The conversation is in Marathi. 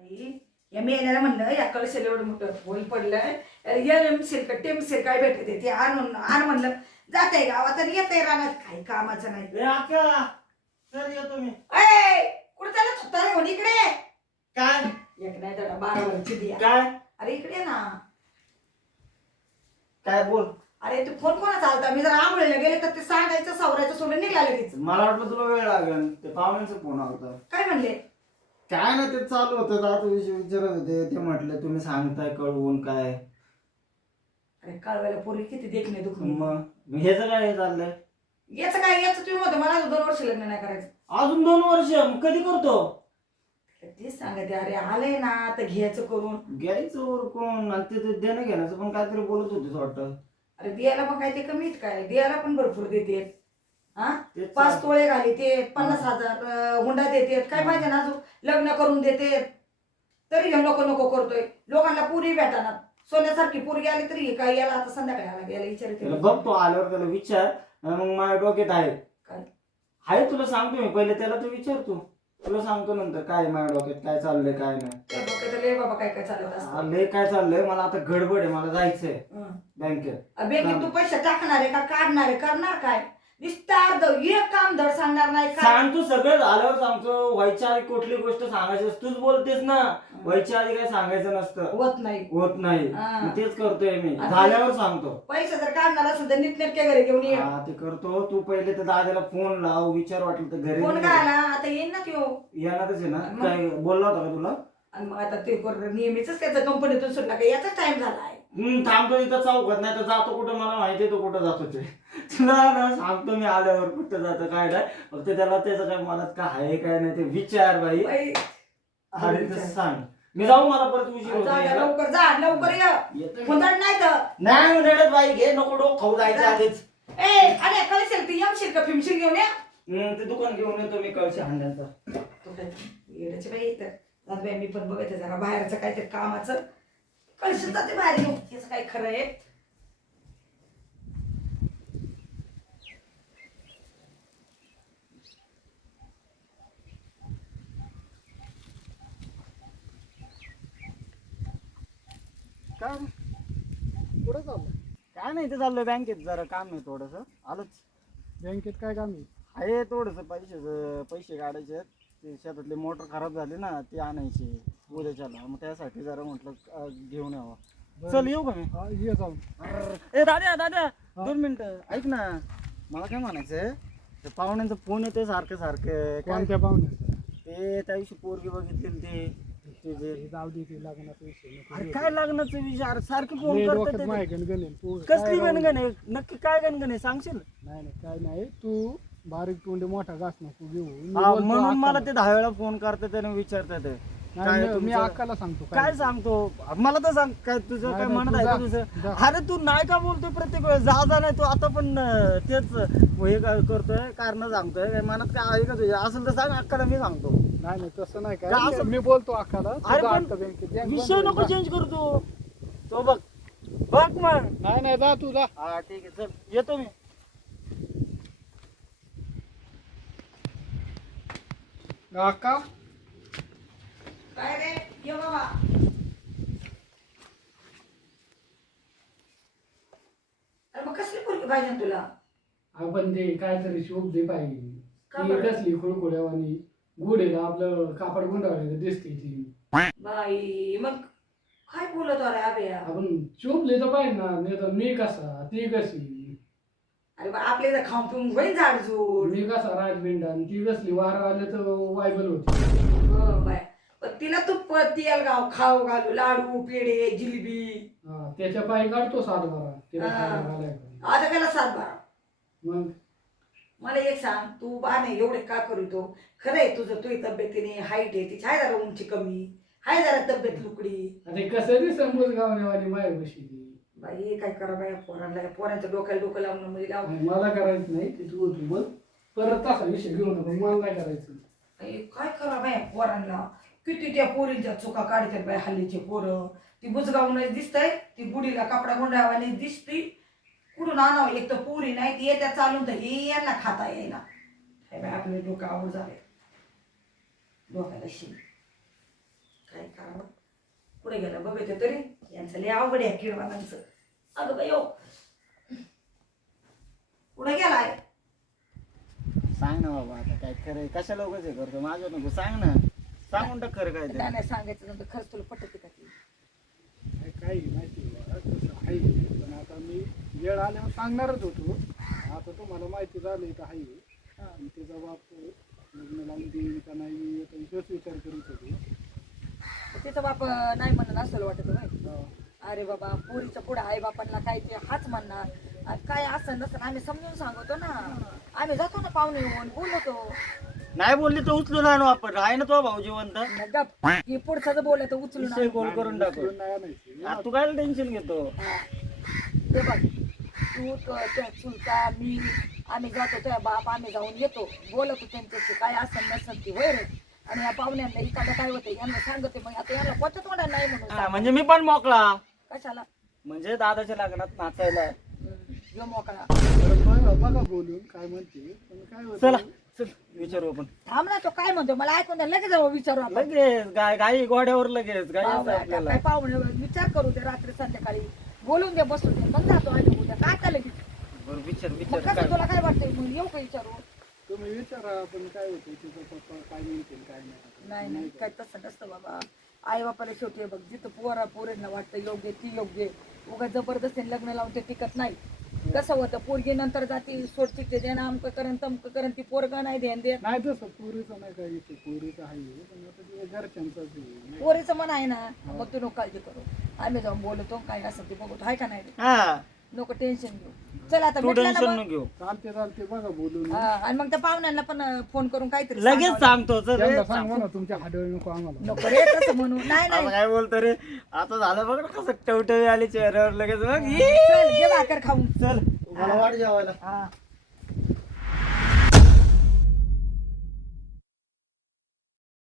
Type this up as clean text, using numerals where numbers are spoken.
आई, या मेल्याला म्हणलं या कळशेला एवढं मोठं होल पडलंय एमसील का टेमसील काय भेटते ते आणून आण म्हणलं जाते गावात आणि येते रानात काही कामाचं नाही. चल येतो मी. कुठं चालत होता रे? हो इकडे काय एक नाही तर 12 वर्षी दिया. काय अरे इकडे ये ना. काय बोल. अरे तू फोन कोणाचा आलता? मी जर आंघोळीला गेले तर ते सांगायचं सावरायचं सोडून निघाला लगेच. मला वाटलं तुला वेळ लागेल ते पाहुण्यांचा फोन होता. काय म्हणले? काय ना ते चालू होतं आता विषय विचारत होते ते म्हटलं तुम्ही सांगताय कळवून काय. अरे कळवायला पोरी किती देखणे दुखणे. मग ह्याचं काय चाललंय? याचं काय याचं तुम्ही म्हणतो मला अजून 2 वर्ष लग्न नाही करायचं. अजून 2 वर्ष मग कधी करतो? तेच सांगते अरे आलंय ना तर घ्यायचं करून. घ्यायचं ओरकून आणि ते देणं घेण्याचं पण काहीतरी बोलत होते वाटतं. अरे दियाला पण काय ते कमीत काय दियाला पण भरपूर देते. हा तेच 5 तोळे घाली ते 50,000 हुंडा देते काय पाहिजे ना अजून लग्न करून देते तरी हे नको नको करतोय. लोकांना पुरी भेटाना सोन्यासारखी पोरगी आली तरी काय याला आता संध्याकाळी आला याला त्याला विचार बघतो आल्यावर त्याला विचार. मग माझ्या डोक्यात आहे काय आहे तुला सांगतो मी पहिले त्याला तू विचारतो तुला सांगतो नंतर काय माझ्या डोक्यात काय चाललंय काय नाही. त्या डोक्यात लय बाबा काय काय चालत असतं. लय काय चाललंय मला आता गडबड आहे मला जायचंय बँकेत. बँकेत तू पैसे टाकणार आहे का काढणार आहे करणार काय? विस्तार एक काम धड सांगणार नाही का? सांगतो सगळं झाल्यावर सांगतो. व्हायच्या आधी कुठली गोष्ट सांगायची तूच बोलतेस ना व्हायच्या आधी काय सांगायचं नसतं होत नाही होत नाही. हा. मग तेच करतोय मी झाल्यावर सांगतो. पैसे जर काढणार असेल तर नीटनेटके घरी घेऊन ये. हा ते करतो तू पहिले त्या दादाला फोन लाव विचार वाटलं तर घरी कोण काय आला आता येईन ना त्यो. येणारच आहे ना. काय बोलला होता का तुला? आणि मग आता ते नेहमीच त्याचं कंपनीतून सुटला का याचाच टाइम झाला आहे. थांबतो इथं चौकात नाही तर जातो कुठं मला माहिती आहे तो कुठं जातो ते. तुला ना सांगतो मी आल्यावर कुठं जातं काय नाही. फक्त त्याला त्याचं काय मनात काय आहे काय नाही ते विचार बाई. बाई, अरे तसं सांग मी जाऊ मला परत उशीर होतो जा, यायला. लवकर जा लवकर ये. येतो मी. मुंदड नाही तर नाही म्हणत बाई घे नको डोक खाऊ जायचं आधीच. अरे कळशील ती यमशील का फिमशील घेऊन या. ते दुकान घेऊन येतो मी कळशी हांड्यांचं. येण्याची बाई येतं जात बाई मी पण बघते जरा बाहेरचं काहीतरी कामाचं कळशील जाते बाहेर घेऊन याचं काय खरं आहे. काय कुठं चाललं? काय नाही ते चाललोय बँकेत जरा काम आहे थोडस आलोच. बँकेत काय काम आहे? आहे थोडस पैसे काढायचे आहेत. ते शेतातली मोटर खराब झाली ना ती आणायची उद्याच्याला मग त्यासाठी जरा म्हटलं घेऊन यावं. चल येऊ का मी? हा, ये जाऊन. ए दाद्या दाद्या 2 मिनिटं ऐक ना मला काय म्हणायचंय ते पाहुण्यांचा फोन येतोय सारखं सारखं काय कोणत्या पाहुण्याचं? ते त्या दिवशी पोरगी बघितली ते हे जाऊ दे ते लग्नाचा विषय नको अरे घेऊ. काय लग्नाचं विचार सारखी फोन लय डोक्यात करतात माय गणगण आहे. तू कसली काय राहू गणगण दे. आहे नक्की काय गणगण आहे सांगशील? नाही नाही काय नाही तू बारीक तोंडे मोठा घास नको घेऊ. मी हा, बोलतो म्हणून मला अक्काला. ते 10 वेळा फोन करतात आणि विचारतात नाही, काय मी तुमचं- अक्काला सांगतो काय सांगतो मला तर सांग काय तुझं नाही, काय नाही, म्हणत तू आहे का जा, तुझं? जा. अरे तू नाही का बोलतोय प्रत्येक वेळेस जा नाही तू आता पण तेच हे करतोय कारण सांगतोय काय मनात काय आहे का तुझ्या असेल तर सांग अक्काला मी सांगतो. नाही नाही तसं नाही का काय असं- मी बोलतो अक्काला. अरे तुझा पण अक्का बँकेत बँक बंद विषय होईल. नको जा. चेंज करतो तो बघ बघ मग. नाही नाही जा तू जा. हा ठीक आहे चल येतो मी. अक्का काय रे ये बाबा. अरे मग कसली पोरगी पाहिजे तुला? आपण ते काहीतरी शोभ दे पाहिजे. का ती बरं? कसली खुळखुळ्यावानी गुढ आहे ना आपलं कापड गुंडाळले दिसते ती. बाई मग काय बोलत अरे अभ्या? आपण शोभले तर पाहिजे ना नाही तर मी कसा ती कशी. अरे बा आपल्या इथं खाऊन पिऊन होईल झाडझूड. मी कसा राजबिंडा आणि ती कसली वार आले तर वायबल होती. हो बाय पण तिला तू तेल गाव खाऊ घालू लाडू पेढे जिलेबी हा, त्याच्या पायी काढतो 7-12 तिला हा. खायला घालायला. आता त्याला 7-12. मग मला एक सांग तू बा नाही एवढे का करीतो? खरं आहे तुझं तुझी तब्येतीने हाईट आहे तिची आहे जरा उंची कमी आहे जरा तब्येत लुकडी. आता कसं ती संबोध गावण्यावाली माय बशी ती. बाई काय करा बाई पोरांना पोरांच्या डोक्याला डोकं लावणं म्हणजे लाव. आणि मला करायचं नाही ते तू बोल परत तसा विषय घेऊ नको मला नाही करायचं. बाई, काय करा बाई पोरांना किती त्या पोरींच्या चुका काढतात बाई हल्लीचे पोरं. ती बुजगावूनच दिसतंय ती गुडीला कपडा गुंडावाने दिसती कुठून आणावं. एक तर पोरी नाही ती येत्या चालून तर हे यांना खाता येईना. काय बाई आपले डोकं आवड झाले डोक्याला शिव काय करावं. पुढे गेला बघते तरी यांचं लय अवघड आहे किडवानांचं. अगं बाई हो पुढे गेलाय. सांग ना बाबा आता काय खरं कशाला उगाच हे करतो माझं नको सांग ना सांगून टाक खरं काय ते. नाही सांगायचं नंतर खरंच तुला पटत का ती? काही माहिती आहे तसं आहे, पण आता मी वेळ आल्यावर सांगणारच होतो. आता तुम्हाला माहिती झाली तर आहे. आणि तिचा बाप लग्न लावून देईल का नाही याचा विशेष विचार करीत होते. तिचा बाप नाही म्हणून असं वाटत होय. अरे बाबा पोरीच्या पुढे आई बापांना काय ते हाच म्हणणार आणि काय असं नसतं आम्ही समजून सांगतो ना. आम्ही जातो ना पाहुणे येऊन बोलतो. नाही बोलली तर उचलून आणू आपण आहे ना तो भाऊ जिवंत गप की पुढचं बोलत उचलून विषय गोल करून टाकू. उचलून नाही आणायची. आ, तू काय टेन्शन घेतो. हा. ते बघ तू त्या चुलता मी आम्ही जातो त्या बाप आम्ही जाऊन येतो बोलतो त्यांच्याशी काय असं नसेल ती होय रे. आणि या पाहुण्यांना एखादं काय होतं यांना सांगते मग आता यांना पचत वाटत नाही म्हणून हा, सांग. म्हणजे मी पण मोकळा कशाला म्हणजे दादाच्या लग्नात नाचायला. यो मोकळा बरं बघा बोलून काय म्हणते, पण काय चला होतं चल विचारू आपण थांब ना तो काय म्हणतो मला ऐकून द्या लगेच जाऊ विचारू आपण. लगेच गाई घोड्यावर लगेच गाई असं आपल्याला. काय पाहुणे विचार करू दे रात्री संध्याकाळी बोलून दे बसू दे मग जातो आम्ही उद्या काय चाललं की बरं विचार मग विचार कसं काय तुला काय वाटतंय मग येऊ का विचारू? तुम्ही विचारा, पण काय होतं तिचा पप्पा काय म्हणतील काय नाही नाही काय तसं नसतं बाबा. आई बापाला शेवटी बघ जिथं पोरींना वाटतं योग्य ती योग्य उगा जबरदस्तीने लग्न लावून ते टिकत नाही. कसं होतं पोरगी नंतर जाती सोडचिकते देणं अमकं करण तमकं करण ती पोरगं नाही ध्यान देत. नाही तसं पोरीचं नाही काय विषय, पोरीचं आहे पण आता तिच्या घरच्यांचाच आहे. पोरीचं मन आहे ना मग तू नको काळजी करू आम्ही जाऊन बोलतो काय असं ते बघतो आहे का नाही रे? हा नको टेन्शन घेऊ. चल आता तू भेटलं ना टेन्शन मग. न घेऊ चालते बघा बोलून. हा, आणि मग त्या पाहुण्यांना पण फोन करून काहीतरी लगेच सांगावं. सांगतो चल रे. त्यांना सांग म्हणा तुमच्या हाडळ नको आम्हाला. नको रे तसं म्हणू नाही आता नाही काय बोलतो रे आता झालं बघ ना कसं टवटवी आली चेहऱ्यावर लगेच बघ चल घे भाकर खाऊन चल मला वाट जेवायला. हा